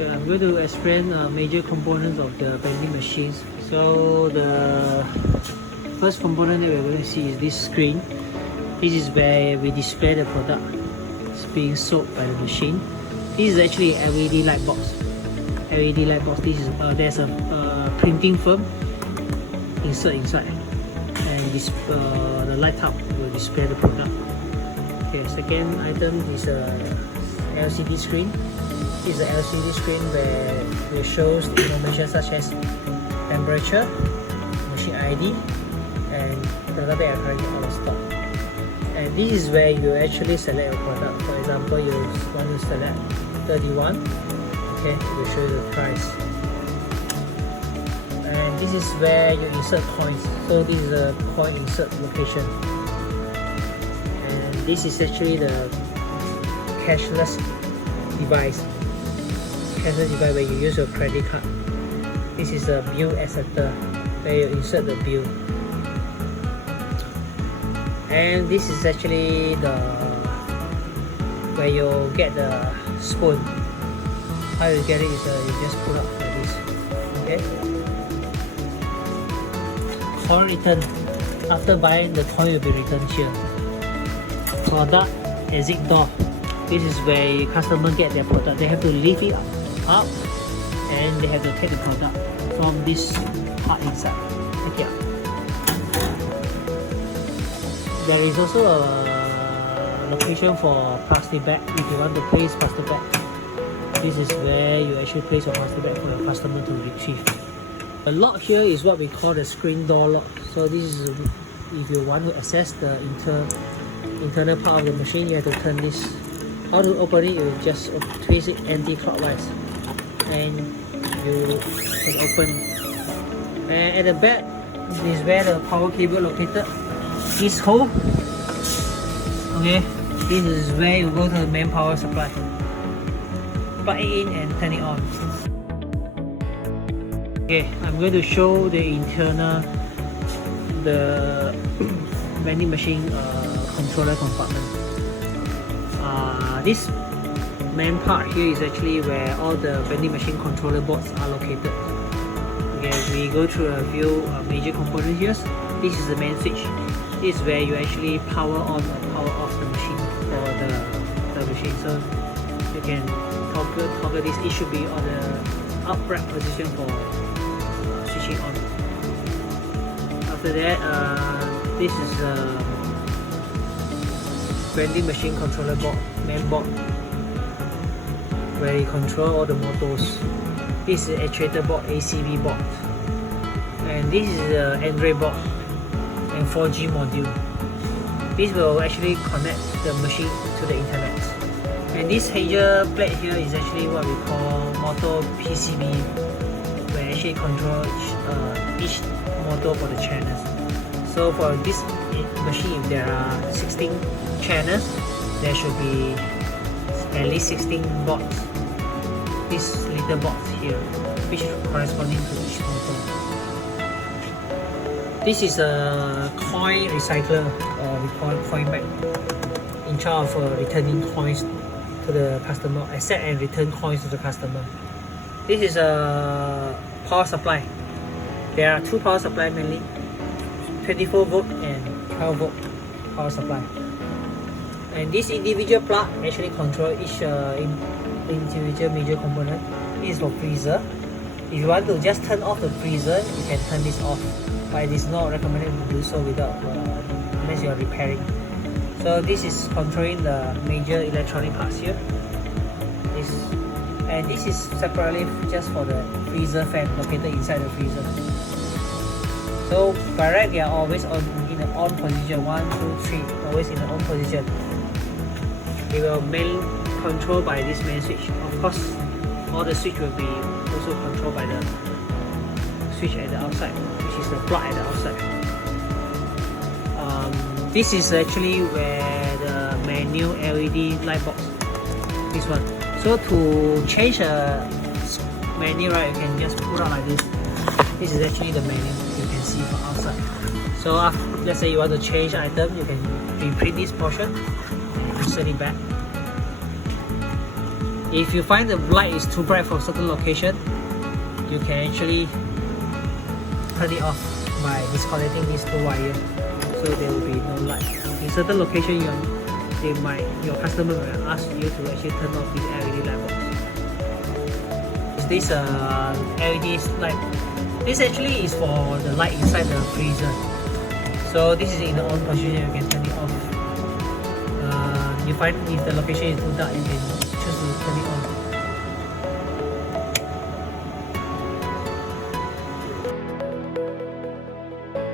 Okay, I'm going to explain major components of the vending machines. So the first component that we're going to see is this screen. This is where we display the product. It's being sold by the machine. This is actually an LED light box. LED light box. This is there's a printing film insert inside, and this the light up will display the product. Okay, second item is a LCD screen. This is an LCD screen where it shows information such as temperature, machine ID, and the number are currently out of stock. And this is where you actually select your product. For example, you want to select 31. Okay, it will show you the price. And this is where you insert coins. So this is a coin insert location. And this is actually the cashless device. Cashless device where you use your credit card. This is a bill acceptor where you insert the bill. And this is actually the where you get the spoon. How you get it is you just pull up like this. Okay. Coin return. After buying, the coin will be returned here. Product exit door. This is where your customer get their product. They have to lift it up and they have to take the product from this part inside. Take it out. There is also a location for plastic bag if you want to place plastic bag. This is where you actually place your plastic bag for your customer to retrieve. The lock here is what we call the screen door lock. So this is if you want to access the internal part of the machine, you have to turn this. How to open it? You just twist it anti-clockwise and you can open. And at the back is where the power cable located. This hole, okay, this is where you go to the main power supply. Plug it in and turn it on. Okay, I'm going to show the internal, the vending machine controller compartment. This main part here is actually where all the vending machine controller boards are located. Okay, we go through a few major components here. This is the main switch. This is where you actually power on or power off the machine for the machine. So you can toggle this. It should be on the upright position for switching on. After that, this is vending machine controller board, main board, where you control all the motors. This is actuator board, ACB board, and this is the Android board and 4G module. This will actually connect the machine to the internet. And this Hager plate here is actually what we call motor PCB, where actually control each motor for the channels. So for this machine, if there are 16 channels, there should be at least 16 bots. This little box here, which corresponding to each motor. This is a coin recycler, or we call it coin bag, in charge of returning coins to the customer, accept and return coins to the customer. This is a power supply. There are two power supply mainly, 24 volt and 12 volt power supply. And this individual plug actually control each individual major component. This is for freezer. If you want to just turn off the freezer, you can turn this off, but it is not recommended to do so without unless you are repairing. So this is controlling the major electronic parts here. This is separately just for the freezer fan located inside the freezer. So by right, they are always in the on position. 1, 2, 3, always in the on position. They will mainly controlled by this main switch. Of course, all the switch will be also controlled by the switch at the outside, which is the plug at the outside. This is actually where the manual LED light box. This one. So to change a menu, right, you can just pull out like this. This is actually the menu you can see from outside. So let's say you want to change item, you can reprint this portion and insert it back. If you find the light is too bright for a certain location, you can actually turn it off by disconnecting these two wires, so there will be no light. In certain location, your customer will ask you to actually turn off this LED light bulb. This LED light, this actually is for the light inside the freezer. So this is in the on position, you can turn it off. You find if the location is too dark, you can choose to turn it on.